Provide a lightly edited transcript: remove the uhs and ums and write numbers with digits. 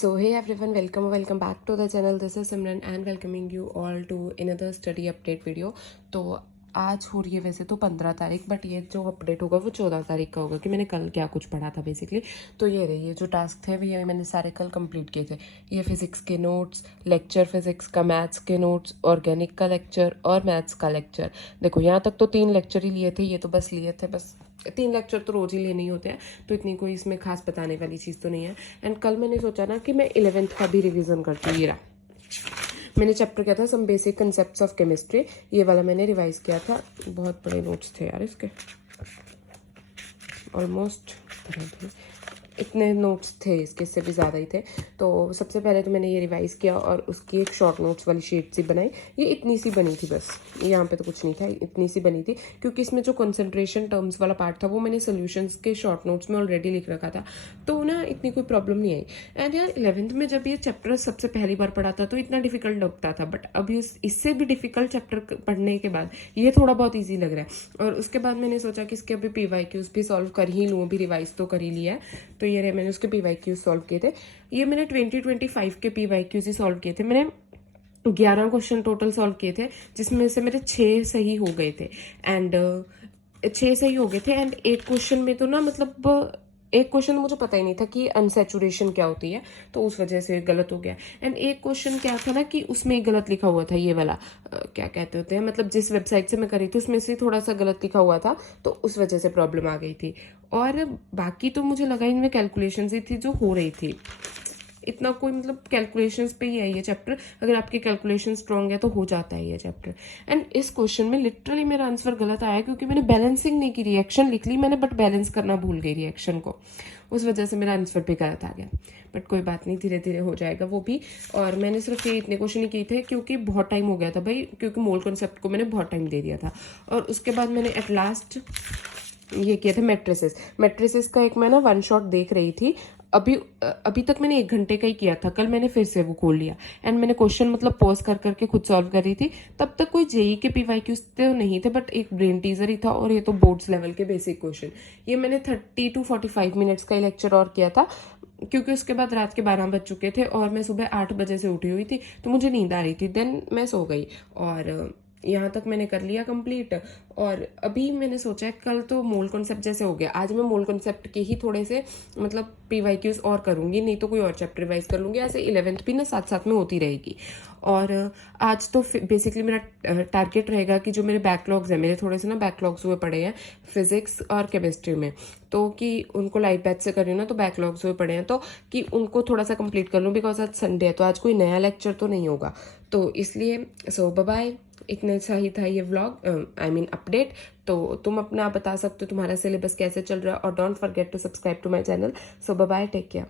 So hey everyone, welcome back to the channel. This is Simran and welcoming you all to another study update video. तो आज हो रही है वैसे तो 15 तारीख, बट ये जो अपडेट होगा वो 14 तारीख का होगा कि मैंने कल क्या कुछ पढ़ा था बेसिकली। तो ये रही, ये जो टास्क थे ये मैंने सारे कल कंप्लीट किए थे। ये फिज़िक्स के नोट्स, लेक्चर फिज़िक्स का, मैथ्स के नोट्स, ऑर्गेनिक का लेक्चर और मैथ्स का लेक्चर। देखो यहाँ तक तो 3 लेक्चर ही लिए थे, ये तो बस लिए थे, बस 3 लेक्चर तो रोज़ ही लेने ही होते हैं, तो इतनी कोई इसमें खास बताने वाली चीज़ तो नहीं है। एंड कल मैंने सोचा ना कि मैं 11th का भी रिवीजन करती हूँ। ये रहा, मैंने चैप्टर किया था some basic concepts of chemistry, ये वाला मैंने रिवाइज किया था। बहुत बड़े नोट्स थे यार इसके, ऑलमोस्ट इतने नोट्स थे इसके, इससे भी ज़्यादा ही थे। तो सबसे पहले तो मैंने ये रिवाइज़ किया और उसकी एक शॉर्ट नोट्स वाली शीट सी बनाई। ये इतनी सी बनी थी, बस यहाँ पे तो कुछ नहीं था, इतनी सी बनी थी, क्योंकि इसमें जो कंसंट्रेशन टर्म्स वाला पार्ट था वो मैंने सोल्यूशंस के शॉर्ट नोट्स में ऑलरेडी लिख रखा था, तो ना इतनी कोई प्रॉब्लम नहीं आई। एंड यार 11th में जब ये चैप्टर सबसे पहली बार पढ़ा था तो इतना डिफिकल्ट लगता था, बट अभी इससे भी डिफिकल्ट चैप्टर पढ़ने के बाद ये थोड़ा बहुत ईजी लग रहा है। और उसके बाद मैंने सोचा कि इसके अभी PYQs भी सॉल्व कर ही लूँ, अभी रिवाइज तो कर ही लिया है। तो ये रहे, मैंने उसके PYQs सॉल्व किए थे। ये मैंने 2025 के PYQs ही सॉल्व किए थे। मैंने 11 क्वेश्चन टोटल सॉल्व किए थे, जिसमें से मेरे 6 सही हो गए थे। एंड 6 सही हो गए थे। एंड एक क्वेश्चन में तो ना, मतलब एक क्वेश्चन मुझे पता ही नहीं था कि अनसैचुरेशन क्या होती है, तो उस वजह से गलत हो गया। एंड एक क्वेश्चन क्या था ना कि उसमें एक गलत लिखा हुआ था, ये वाला क्या कहते होते हैं, मतलब जिस वेबसाइट से मैं करी थी उसमें से थोड़ा सा गलत लिखा हुआ था, तो उस वजह से प्रॉब्लम आ गई थी। और बाकी तो मुझे लगा इनमें कैलकुलेशन ही थी जो हो रही थी, इतना कोई मतलब कैलकुलेशंस पे ही है ये चैप्टर। अगर आपकी कैलकुलेशन स्ट्रॉन्ग है तो हो जाता है ये चैप्टर। एंड इस क्वेश्चन में लिटरली मेरा आंसर गलत आया, क्योंकि मैंने बैलेंसिंग नहीं की, रिएक्शन लिख ली मैंने बट बैलेंस करना भूल गई रिएक्शन को, उस वजह से मेरा आंसर भी गलत आ गया। बट कोई बात नहीं, धीरे धीरे हो जाएगा वो भी। और मैंने सिर्फ ये इतने क्वेश्चन ही किए थे क्योंकि बहुत टाइम हो गया था भाई, क्योंकि मोल कॉन्सेप्ट को मैंने बहुत टाइम दे दिया था। और उसके बाद मैंने एट लास्ट ये किया था मैट्रिसेस का एक मैं ना 1 शॉट देख रही थी। अभी तक मैंने 1 घंटे का ही किया था, कल मैंने फिर से वो खोल लिया। एंड मैंने क्वेश्चन मतलब पॉज कर करके खुद सॉल्व कर रही थी। तब तक कोई जेई के PYQs तो नहीं थे, बट एक ब्रेन टीजर ही था, और ये तो बोर्ड्स लेवल के बेसिक क्वेश्चन। ये मैंने 30 to 45 मिनट्स का ही लेक्चर और किया था, क्योंकि उसके बाद रात के 12 बज चुके थे और मैं सुबह 8 बजे से उठी हुई थी, तो मुझे नींद आ रही थी। देन मैं सो गई और यहाँ तक मैंने कर लिया कंप्लीट। और अभी मैंने सोचा है कल तो मोल कॉन्सेप्ट जैसे हो गया, आज मैं मोल कॉन्सेप्ट के ही थोड़े से मतलब PYQs और करूँगी, नहीं तो कोई और चैप्टर रिवाइज कर लूँगी। ऐसे 11th भी ना साथ साथ में होती रहेगी। और आज तो बेसिकली मेरा टारगेट रहेगा कि जो मेरे बैकलॉग्स हैं, मेरे थोड़े से ना बैकलॉग्स हुए पड़े हैं फिजिक्स और केमिस्ट्री में, तो कि उनको लाइव बैच से कर रही हूँ ना, तो बैकलॉग्स हुए पड़े हैं, तो कि उनको थोड़ा सा कंप्लीट कर लूँ, बिकॉज आज संडे है तो आज कोई नया लेक्चर तो नहीं होगा, तो इसलिए सो बाय। इतना सा ही था ये व्लॉग, आई मीन अपडेट। तो तुम अपना बता सकते हो तुम्हारा सिलेबस कैसे चल रहा है, और don't forget to subscribe to my channel. So bye, take care.